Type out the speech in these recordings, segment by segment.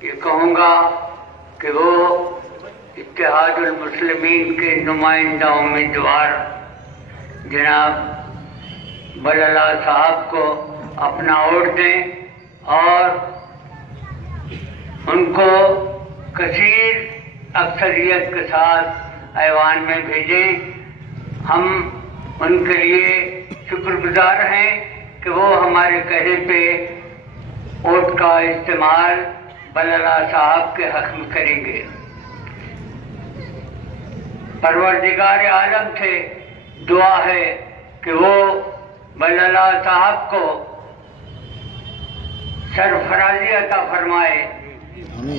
ये कहूँगा कि वो इत्तेहादुल मुस्लिमीन के नुमाइंदा उम्मीदवार जनाब बल्ला साहब को अपना वोट दें और उनको कसीर अक्सरियत के साथ ऐवान में भेजें। हम उनके लिए शुक्रगुजार हैं कि वो हमारे कहने पे वोट का इस्तेमाल बल्ला साहब के हक में करेंगे। परवरदिगार आलम से दुआ है कि वो बल्ला साहब को सरफराजी अता फरमाए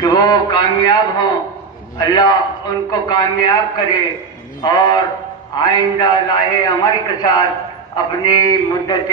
कि वो कामयाब हों, अल्लाह उनको कामयाब करे और आइंदा लाहे अमल के साथ अपनी मुद्दत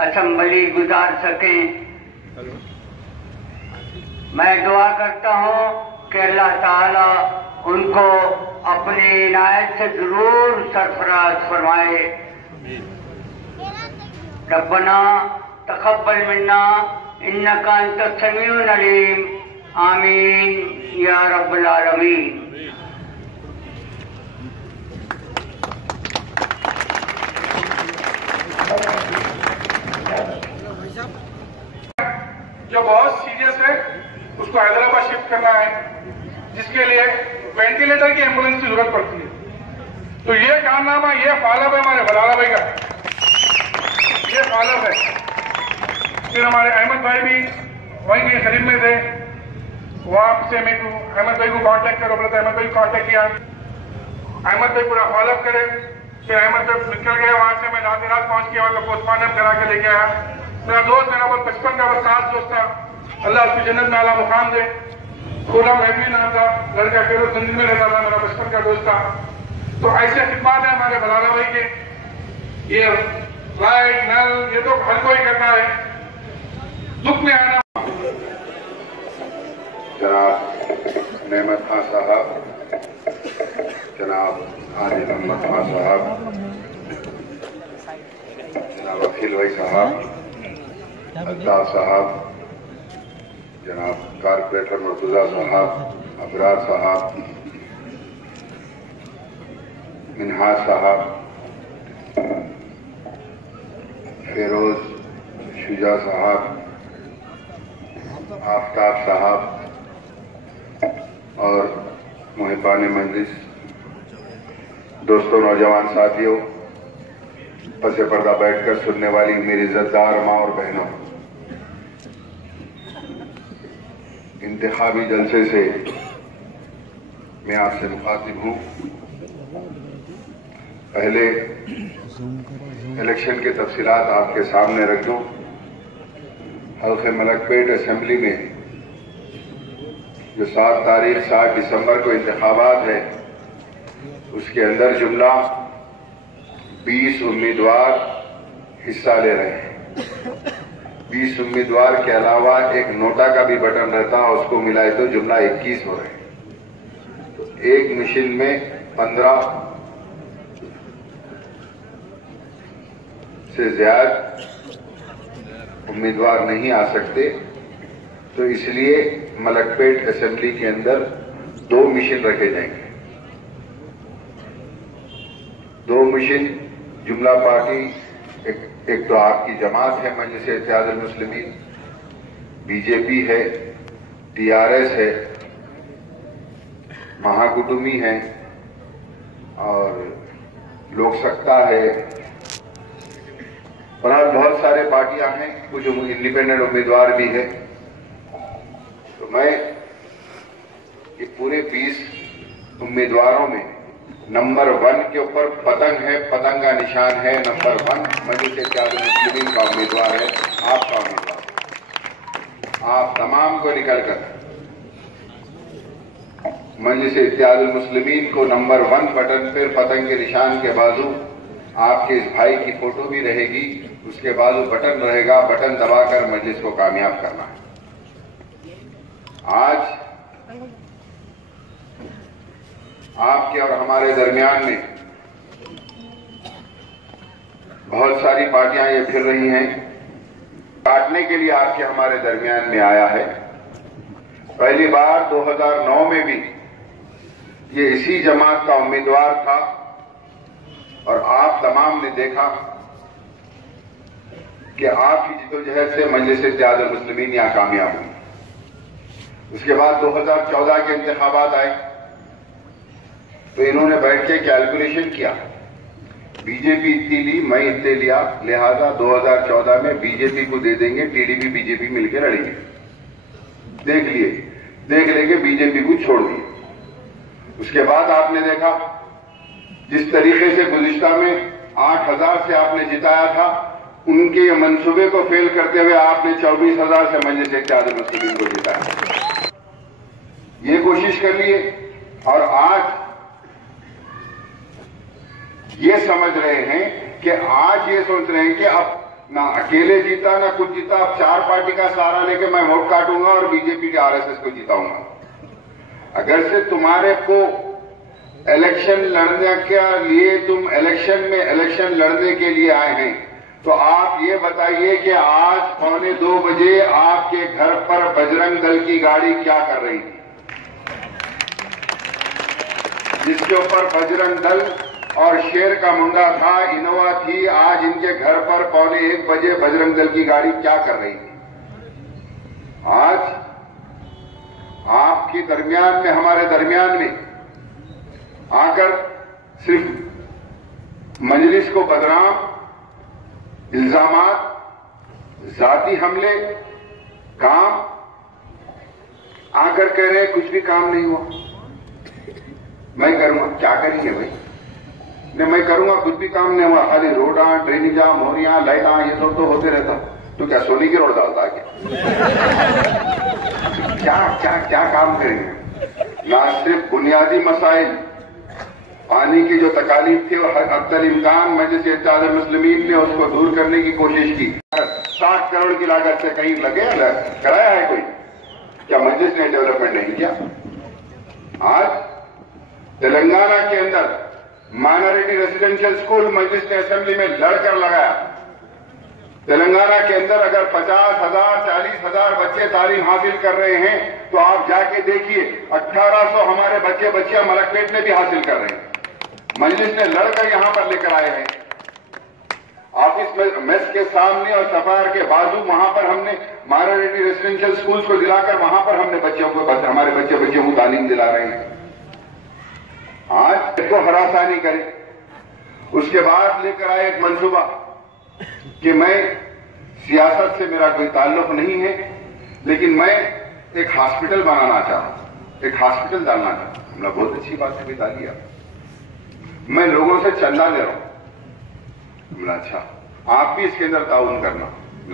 असम्बली गुजार सकें। मैं दुआ करता हूँ कि अल्लाह ताला उनको अपनी इनायत से जरूर सरफराज फरमाए। रब्बना तक़ब्बल मिन्ना इन्नका अंतस समीउल अलीम। आमीन या रब्बल आलमीन। जो बहुत सीरियस है उसको हैदराबाद शिफ्ट करना है, जिसके लिए वेंटिलेटर की एम्बुलेंस की जरूरत पड़ती है। तो ये कारनामा, ये फॉलोअप है हमारे बलाला भाई का, ये फॉलोअप है। फिर हमारे अहमद भाई भी वहीं के करीब में थे, वहां से मेरे को अहमद भाई को कांटेक्ट करो बोला, अहमद भाई को कांटेक्ट किया, अहमद भाई पूरा फॉलोअप करे। फिर अहमद भाई निकल गए वहां से, मैं रात पहुंच के वहां पोस्टमार्टम करा के लेके आया। मेरा दोस्त, मेरा वो 55 का खास दोस्त था, अल्लाह उसकी जन्नत में आला मुकाम दे। पूरा महबी नाम था लड़का, फिर जिंदगी में रहता था, मेरा बचपन का दोस्त था। तो ऐसे खिदमत है हमारे बलाला भाई के। ये लाइट नल ये तो हर कोई करता है, दुख में आना। जनाब नेमत खान साहब, जनाब आदिल अहमद खान साहब, जनाब अखिल भाई साहब, अल्ताफ साहब, जनाब कारपोरेटर मुर्तजा साहब, अबरार साहब, मिनहाज साहब, फिरोज शुजा साहब, आफ्ताब साहब और मुहिबान मजलिस, दोस्तों, नौजवान साथियों, पसे पर्दा बैठकर सुनने वाली मेरी इज्जतदार माँ और बहनों, इंतखाबी जलसे से मैं आपसे मुखातिब हूँ। पहले इलेक्शन के तफसीलात आपके सामने रख दूं। हल्के मलकपेट असेंबली में जो 7 दिसंबर को इंतखाबात है, उसके अंदर जुमला 20 उम्मीदवार हिस्सा ले रहे हैं। 20 उम्मीदवार के अलावा एक नोटा का भी बटन रहता है, उसको मिलाए तो जुमला 21 हो रहे हैं। तो एक मशीन में 15 से ज्यादा उम्मीदवार नहीं आ सकते। तो इसलिए मलकपेट असेंबली के अंदर 2 मशीन रखे जाएंगे। 2 मशीन जुमला पार्टी, एक तो आपकी जमात है मजलिस इत्तेहादुल मुस्लिमीन, बीजेपी है, टीआरएस है, महाकुटुंबी है और लोक सत्ता है, और बहुत सारे पार्टियां हैं, कुछ इंडिपेंडेंट उम्मीदवार भी है। तो मैं ये पूरे 20 उम्मीदवारों में नंबर 1 के ऊपर पतंग है, पतंग का निशान है। नंबर 1 मजलिस इत्तेहादुल मुस्लिमीन का उम्मीदवार है, आपका उम्मीदवार। आप तमाम को निकलकर मजलिस इत्तेहादुल मुस्लिमीन को नंबर 1 बटन पर पतंग के निशान के बाजू आपके इस भाई की फोटो भी रहेगी, उसके बाजू बटन रहेगा, बटन दबाकर मजलिस को कामयाब करना है। आज आपके और हमारे दरमियान में बहुत सारी पार्टियां ये फिर रही हैं, काटने के लिए आपके हमारे दरमियान में आया है। पहली बार 2009 में भी ये इसी जमात का उम्मीदवार था और आप तमाम ने देखा कि आपकी जिद्दोजहद से मजलिस इत्तेहादुल मुस्लिमीन यहां कामयाब हुई। उसके बाद 2014 के इंतखाबात आए तो इन्होंने बैठ के कैलकुलेशन किया, बीजेपी इतनी ली, मैं इतने लिया, लिहाजा 2014 में बीजेपी को दे देंगे, टीडीपी बीजेपी मिलकर लड़ेंगे। देख लेंगे, बीजेपी को छोड़ दिए। उसके बाद आपने देखा जिस तरीके से गुज़िश्ता में 8000 से आपने जिताया था, उनके मंसूबे को फेल करते हुए आपने 24,000 से मजलिस इत्तेहादुल मुस्लिमीन को जिताया। ये कोशिश कर लिए और आज ये समझ रहे हैं कि आज ये सोच रहे हैं कि अब ना अकेले जीता ना कुछ जीता, अब 4 पार्टी का सहारा लेके मैं वोट काटूंगा और बीजेपी के आरएसएस को जिताऊंगा। अगर से तुम्हारे को इलेक्शन लड़ने के लिए, तुम इलेक्शन लड़ने के लिए आए हैं, तो आप ये बताइए कि आज 1:45 बजे आपके घर पर बजरंग दल की गाड़ी क्या कर रही थी, जिसके ऊपर बजरंग दल और शेर का मुंडा था, इनोवा थी, आज इनके घर पर 1:45 बजे बजरंग दल की गाड़ी क्या कर रही थी। आज आपके दरमियान में, हमारे दरमियान में आकर सिर्फ मजलिस को बदनाम, इल्जामात, जाती हमले, काम आकर कह रहे कुछ भी काम नहीं हुआ, मैं करूंगा। क्या करेंगे भाई? नहीं, मैं करूंगा, कुछ भी काम नहीं हुआ, खाली रोडा, ड्रेनेज, मोरियां, लाइटा, ये सब तो होते रहता। तो क्या सोने की रोड डालता क्या? क्या काम करेंगे? ना सिर्फ बुनियादी मसाइल, पानी की जो तकालीफ थी और हद इम्कान मजलिस इत्तेहादुल मुस्लिमीन ने उसको दूर करने की कोशिश की। 60 करोड़ की लागत से कहीं लगे कराया है कोई? क्या मजलिस ने डेवलपमेंट नहीं किया? आज तेलंगाना के अंदर माइनॉरिटी रेसिडेंशियल स्कूल मजलिस ने असेंबली में लड़कर लगाया। तेलंगाना के अंदर अगर 50,000 40,000 बच्चे तालीम हासिल कर रहे हैं तो आप जाके देखिए 1800 हमारे बच्चे बच्चियां मलकपेट में भी हासिल कर रहे हैं। मजलिस ने लड़कर यहां पर लेकर आए हैं। ऑफिस में मेस के सामने और सफार के बाजू वहां पर हमने माइनॉरिटी रेसिडेंशियल स्कूल्स को दिलाकर वहां पर हमने हमारे बच्चे बच्चियों को तालीम दिला रहे हैं। आज इसको हरासानी करें। उसके बाद लेकर आए एक मंसूबा कि मैं सियासत से मेरा कोई ताल्लुक नहीं है, लेकिन मैं एक हॉस्पिटल बनाना चाहता हूं, एक हॉस्पिटल डालना चाहता हूं। हमने बहुत अच्छी बात है, बता दिया। मैं लोगों से चंदा ले रहा हूं। हमने अच्छा, आप भी इसके अंदर ताउन करना।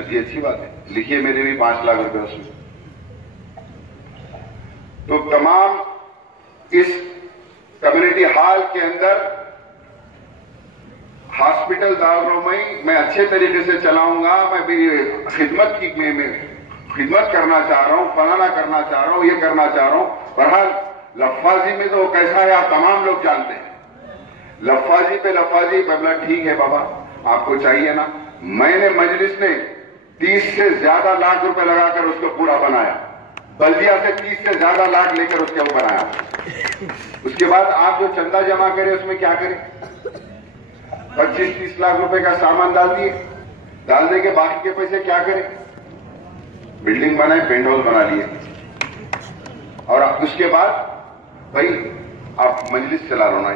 जी अच्छी बात है, लिखिए मेरे भी 5 लाख रुपए उसमें। तो तमाम इस कम्युनिटी हॉल के अंदर हॉस्पिटल डाल रहा हूं। मैं अच्छे तरीके से चलाऊंगा। मैं भी खिदमत की खिदमत करना चाह रहा हूं, फलाना करना चाह रहा हूं, ये करना चाह रहा हूं। बहरहाल लफ्फाजी में तो कैसा है आप तमाम लोग जानते हैं। लफ्फाजी पे बोला ठीक है बाबा, आपको चाहिए ना। मैंने मजलिस ने 30 से ज्यादा लाख रुपए लगाकर उसको पूरा बनाया। बल्दिया से 30 से ज्यादा लाख लेकर उसके वो बनाया। उसके बाद आप जो चंदा जमा करें उसमें क्या करें? 25-30 लाख रुपए का सामान डाल दिए। डालने के बाकी के पैसे क्या करें? बिल्डिंग बनाए, पेंट हाउस बना लिए। और उसके बाद भाई आप मजलिस चला रहे हो ना,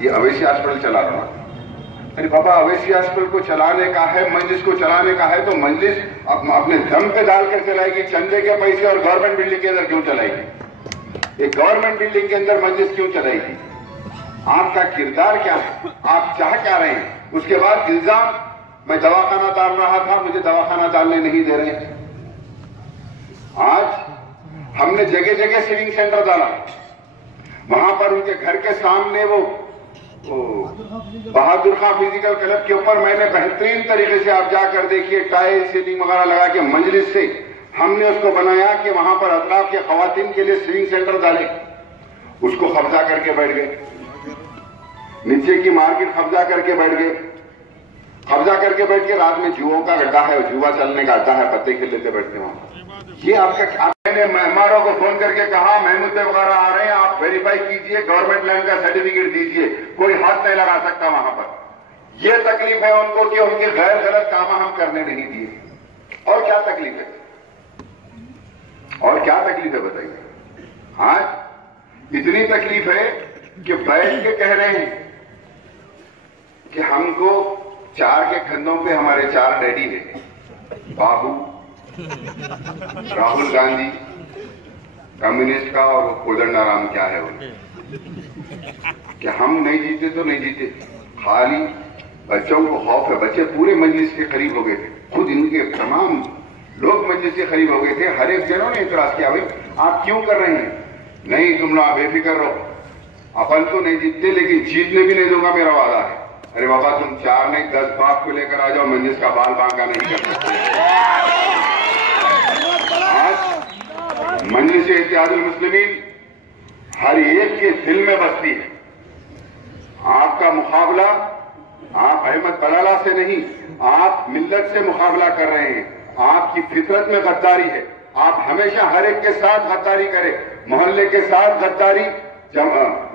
ये अवैसी हॉस्पिटल चला रहे हो ना। अरे बाबा, अवैसी हॉस्पिटल को चलाने का है, मजलिस को चलाने का है, तो मजलिस अपने दम पे डालकर चलाएगी। चंदे के पैसे और गवर्नमेंट बिल्डिंग के अंदर क्यों चलाएगी? एक गवर्नमेंट बिल्डिंग के अंदर मजलिस क्यों चलाएगी? आपका किरदार क्या है? आप चाह क्या रहे हैं? उसके बाद इल्जाम, मैं दवाखाना डाल रहा था, मुझे दवाखाना डालने नहीं दे रहे। आज हमने जगह जगह सिविंग सेंटर डाला। वहां पर उनके घर के सामने वो बहादुर खां फिजिकल क्लब के ऊपर मैंने बेहतरीन तरीके से, आप जाकर देखिए, टाइल सीलिंग वगैरह लगा के मजलिस से हमने उसको बनाया कि वहां पर अतराफ के खवातीन के लिए स्विमिंग सेंटर डाले। उसको कब्जा करके बैठ गए, नीचे की मार्केट कब्जा करके बैठ गए। कब्जा करके बैठ के रात में जुओं का गड्ढा है, जुआ चलने का अड्डा है, पत्ते खेल लेते बैठते वहां। ये आपका मैंने मेहमानों को फोन करके कहा महमूद वगैरह आ रहे हैं, आप वेरीफाई कीजिए, गवर्नमेंट लैंड का सर्टिफिकेट दीजिए, कोई हाथ नहीं लगा सकता वहां पर। ये तकलीफ है उनको कि उनके गैर गलत काम हम करने नहीं दिए। और क्या तकलीफ है, और क्या तकलीफ है बताइए। आज इतनी तकलीफ है कि बैठ के कह रहे हैं कि हमको 4 के खंडों पे हमारे 4 डैडी हैं, बाबू, राहुल गांधी, कम्युनिस्ट का, और कोदंडाराम क्या है वो, कि हम नहीं जीते तो नहीं जीते। खाली बच्चों को खौफ है। बच्चे पूरे मजलिस के करीब हो गए थे, खुद इनके तमाम लोग मजलिस के करीब हो गए थे। हर एक जनों ने इतराज किया, भाई आप क्यों कर रहे हैं? नहीं, तुम लोग बेफिक्र रहो, अपन तो नहीं जीतते लेकिन जीतने भी नहीं दूंगा, मेरा वादा है। अरे बाबा, तुम 4 नहीं 10 बाप को लेकर आ जाओ, मजलिस का बाल बांका नहीं कर सकते। आज मजलिस इत्तेहादुल मुस्लिमीन हर एक के दिल में बसती है। आपका मुकाबला आप अहमद बलाला से नहीं, आप मिल्लत से मुकाबला कर रहे हैं। आपकी फितरत में गद्दारी है। आप हमेशा हर एक के साथ गद्दारी करें, मोहल्ले के साथ गद्दारी,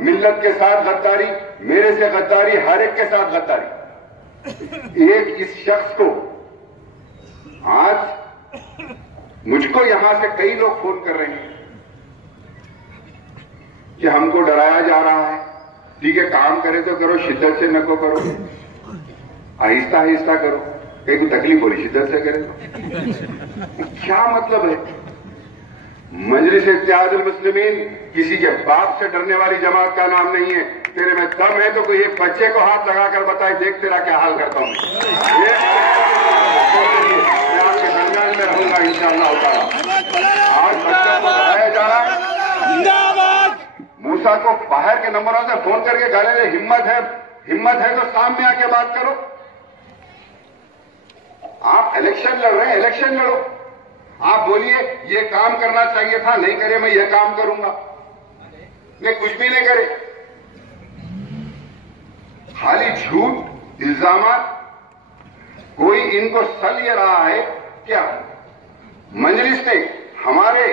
मिल्लत के साथ गद्दारी, मेरे से गद्दारी, हर एक के साथ गद्दारी। एक इस शख्स को आज मुझको यहां से कई लोग फोन कर रहे हैं कि हमको डराया जा रहा है। ठीक है, काम करे तो करो, शिद्दत से न को करो, आहिस्ता आहिस्ता करो। कहीं को तकलीफ हो रही, शिद्दत से करे तो क्या मतलब है? मजलिस इत्तेहादुल मुस्लिमीन किसी के बाप से डरने वाली जमात का नाम नहीं है। तेरे में दम है तो कोई एक बच्चे को हाथ लगाकर बताए, देख तेरा क्या हाल करता हूं मैं आपके दरमियान में रहूंगा इंशाअल्लाह ताला। आज बच्चों को बताया जा रहा है, मूसा को बाहर के नंबरों से फोन करके गाले में हिम्मत है तो सामने आके बात करो। आप इलेक्शन लड़ रहे हैं, इलेक्शन लड़ो। आप बोलिए ये काम करना चाहिए था, नहीं करे मैं ये काम करूंगा, मैं कुछ भी नहीं करे। खाली झूठ इल्जामात। कोई इनको सल ये रहा है क्या? मजलिस ने हमारे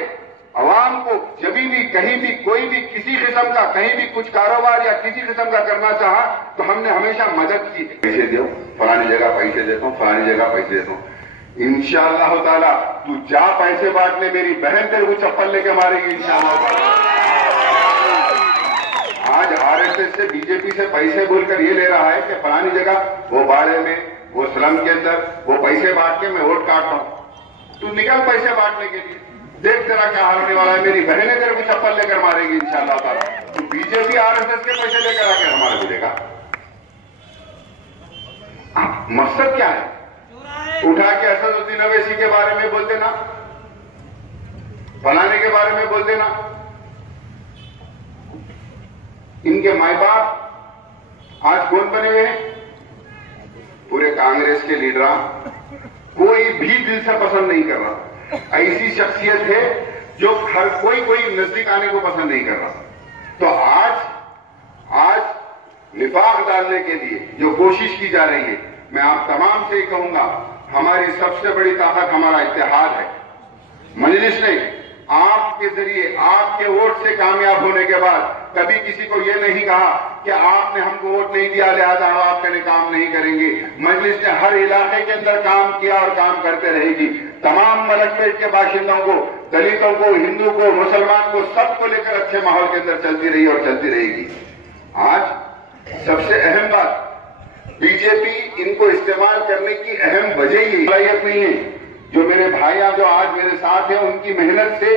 अवाम को जब भी कहीं भी कोई भी किसी किस्म का कहीं भी कुछ कारोबार या किसी किस्म का करना चाहा तो हमने हमेशा मदद की। पैसे दो, फलानी जगह पैसे देता हूं, फलानी जगह पैसे देता हूं। इंशाअल्लाह ताला तू जा पैसे बांटने, मेरी बहन तेरे को चप्पल लेके मारेगी इंशाअल्लाह ताला। आज आरएसएस से बीजेपी से पैसे बोलकर ये ले रहा है कि फलानी जगह वो बाड़े में, वो स्लम के अंदर वो पैसे बांट के मैं वोट काटता हूं। तू निकल पैसे बांटने के लिए, देख तेरा क्या हाल होने वाला है। मेरी बहनें तेरे को चप्पल लेकर मारेगी इंशाअल्लाह ताला। तू बीजेपी आरएसएस के पैसे लेकर आके हमारे को देगा। मकसद क्या है? उठा के असदुद्दीन अवैसी के बारे में बोल देना, फलाने के बारे में बोल देना। इनके माए बाप आज कौन बने हुए हैं? पूरे कांग्रेस के लीडर। कोई भी दिल से पसंद नहीं कर रहा। ऐसी शख्सियत है जो हर कोई नजदीक आने को पसंद नहीं कर रहा। तो आज निफाक डालने के लिए जो कोशिश की जा रही है, मैं आप तमाम से कहूंगा, हमारी सबसे बड़ी ताकत हमारा इत्तेहाद है। मजलिस ने आपके जरिए, आपके वोट से कामयाब होने के बाद कभी किसी को यह नहीं कहा कि आपने हमको वोट नहीं दिया लिहाजा हम आपके लिए काम नहीं करेंगे। मजलिस ने हर इलाके के अंदर काम किया और काम करते रहेगी। तमाम मलकपेट के बाशिंदों को, दलितों को, हिंदू को, मुसलमान को, सबको लेकर अच्छे माहौल के अंदर चलती रही और चलती रहेगी। आज सबसे अहम बात, बीजेपी इनको इस्तेमाल करने की अहम वजह ही सलाहियत नहीं है। जो मेरे भाई जो आज मेरे साथ हैं, उनकी मेहनत से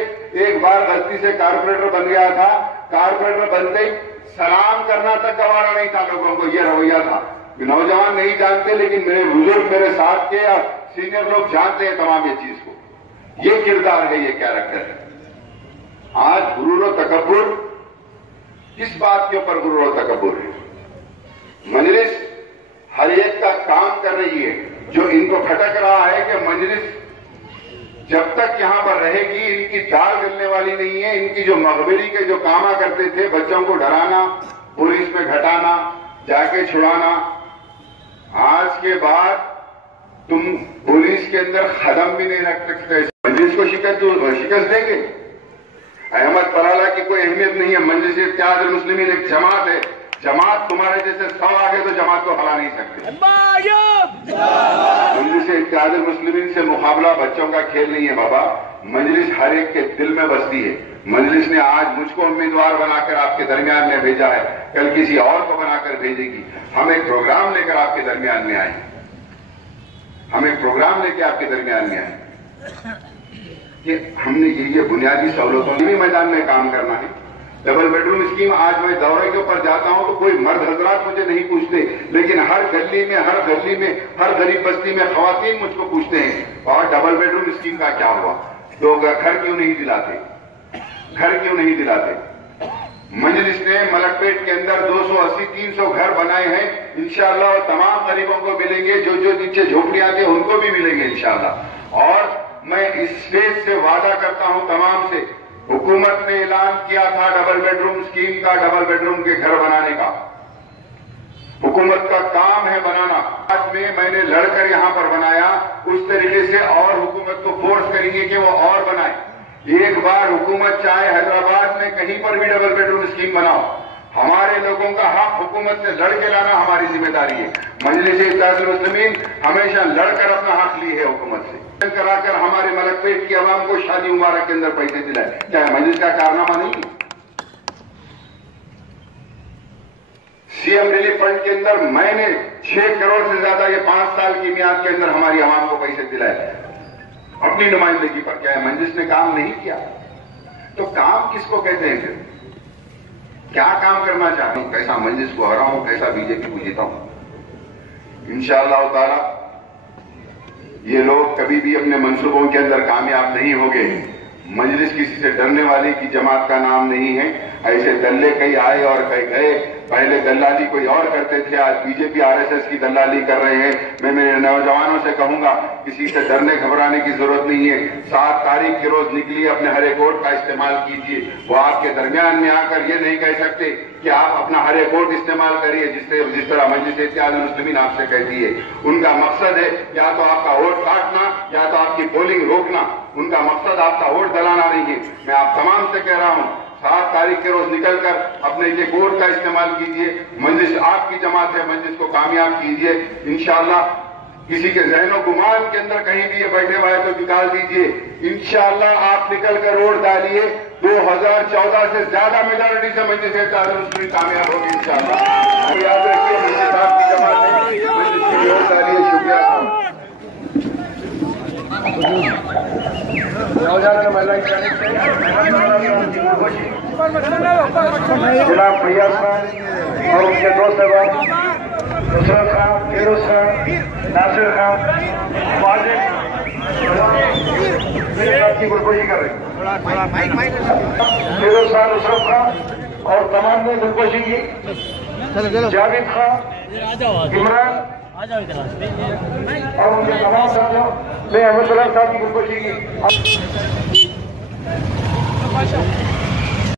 एक बार गलती से कारपोरेटर बन गया था। कारपोरेटर बनते ही सलाम करना तक गवारा नहीं था लोगों को, यह रवैया था। नौजवान नहीं जानते लेकिन मेरे बुजुर्ग, मेरे साथ के या सीनियर लोग जानते हैं तमाम ये चीज को। ये किरदार है, ये कैरेक्टर है। आज गुरूर और तकब्बुर, किस बात के ऊपर गुरूर और तकब्बुर है? मजलिस हर एक का काम कर रही है। जो इनको खटक रहा है कि मजलिस जब तक यहां पर रहेगी इनकी दाल गलने वाली नहीं है। इनकी जो मगबरी के जो कामा करते थे, बच्चों को डराना, पुलिस में घटाना, जाके छुड़ाना, आज के बाद तुम पुलिस के अंदर कदम भी नहीं रख सकते। मजलिस को शिकस्त देंगे? अहमद बलाला की कोई अहमियत नहीं है। मजलिस इत्तेहादुल मुस्लिमीन एक जमात है। जमात तुम्हारे जैसे 100 आगे तो जमात को हला नहीं सकते। मजलिस इत्तेहादुल मुस्लिमीन से मुकाबला बच्चों का खेल नहीं है बाबा। मजलिस हर एक के दिल में बसती है। मजलिस ने आज मुझको उम्मीदवार बनाकर आपके दरमियान में भेजा है, कल किसी और को बनाकर भेजेगी। हम एक प्रोग्राम लेकर आपके दरमियान में आए, हम एक प्रोग्राम लेकर आपके दरमियान में आए कि हमने ये बुनियादी सहूलतों के मैदान में काम करना है। डबल बेडरूम स्कीम, आज मैं दौरे के ऊपर जाता हूं तो कोई मर्द हजरात मुझे नहीं पूछते, लेकिन हर गली में, हर गली में, हर गरीब बस्ती में खवातीन मुझको पूछते हैं और डबल बेडरूम स्कीम का क्या हुआ? लोग घर क्यों नहीं दिलाते? घर क्यों नहीं दिलाते? मजलिस ने मलकपेट के अंदर 280-300 घर बनाए हैं। इंशाअल्लाह और तमाम गरीबों को मिलेंगे, जो जो नीचे झोपड़ियां थे उनको भी मिलेंगे इंशाअल्लाह। और मैं इस स्टेज से वादा करता हूं तमाम से, हुकूमत ने ऐलान किया था डबल बेडरूम स्कीम का, डबल बेडरूम के घर बनाने का। हुकूमत का काम है बनाना। आज में मैंने लड़कर यहां पर बनाया, उस तरीके से और हुकूमत को फोर्स करेंगे कि वो और बनाए। एक बार हुकूमत चाहे हैदराबाद में कहीं पर भी डबल बेडरूम स्कीम बनाओ, हमारे लोगों का हक हुकूमत से लड़के लाना हमारी जिम्मेदारी है। मजलिस इत्तेहादुल मुस्लिमीन हमेशा लड़कर अपना हक ली है हुकूमत से, कराकर हमारे मलकपेट की आवाम को शादी मुबारक के अंदर पैसे दिलाए। क्या मजलिस का कारनामा नहीं है? सीएम रिलीफ फंड के अंदर मैंने 6 करोड़ से ज्यादा ये 5 साल की मियाद के अंदर हमारी आवाम को पैसे दिलाए अपनी नुमाइंदगी पर। क्या है मजलिस ने काम नहीं किया? तो काम किसको कहते हैं? फिर क्या काम करना चाहता हूं? कैसा मजलिस को हराऊं, कैसा बीजेपी को जिताऊं? इंशाअल्लाह ताला ये लोग कभी भी अपने मंसूबों के अंदर कामयाब नहीं होंगे। मजलिस किसी से डरने वाली की जमात का नाम नहीं है। ऐसे दल्ले कई आए और कई गए। पहले दलाली कोई और करते थे, आज बीजेपी आरएसएस की दलाली कर रहे हैं। मैं मेरे नौजवानों से कहूंगा, किसी से डरने घबराने की जरूरत नहीं है। 7 तारीख के रोज निकलिए, अपने हरे कोट का इस्तेमाल कीजिए। वो आपके दरमियान में आकर ये नहीं कह सकते कि आप अपना हरे कोट इस्तेमाल करिए जिस तरह मजलिस इत्तेहादुल मुस्लिमीन आपसे कहती है। उनका मकसद है या तो आपका वोट काटना या तो आपकी पोलिंग रोकना। उनका मकसद आपका वोट दलाना नहीं है। मैं आप तमाम से कह रहा हूं, 7 तारीख के रोज निकलकर अपने ये कोड का इस्तेमाल कीजिए। मजलिस आपकी जमात है, मजलिस को कामयाब कीजिए इंशाअल्लाह। किसी के ज़हनो गुमान के अंदर कहीं भी ये बैठे हुए तो निकाल दीजिए। इंशाअल्लाह आप निकलकर वोट डालिए। 2014 से ज्यादा मेजॉरिटी से मजलिस इत्तेहादुल मुस्लिमीन कामयाब होगी इंशाअल्लाह। याद रखिए, मजलिस आपकी जमात है, मजलिस के वोट डालिए। शुक्रिया। जिला फैयाज खान और उनके 2 साहब नुसरत खान, फिरोज खान, नासिर खान, की गुलकोशी कर रहे हैं। फिरोज खान, नुसरत खान और तमाम ने गुलकोशी की। जावेद खान, इमरान और उनके तमाम साथियों ने अहमद साहब की गुलकोशी की।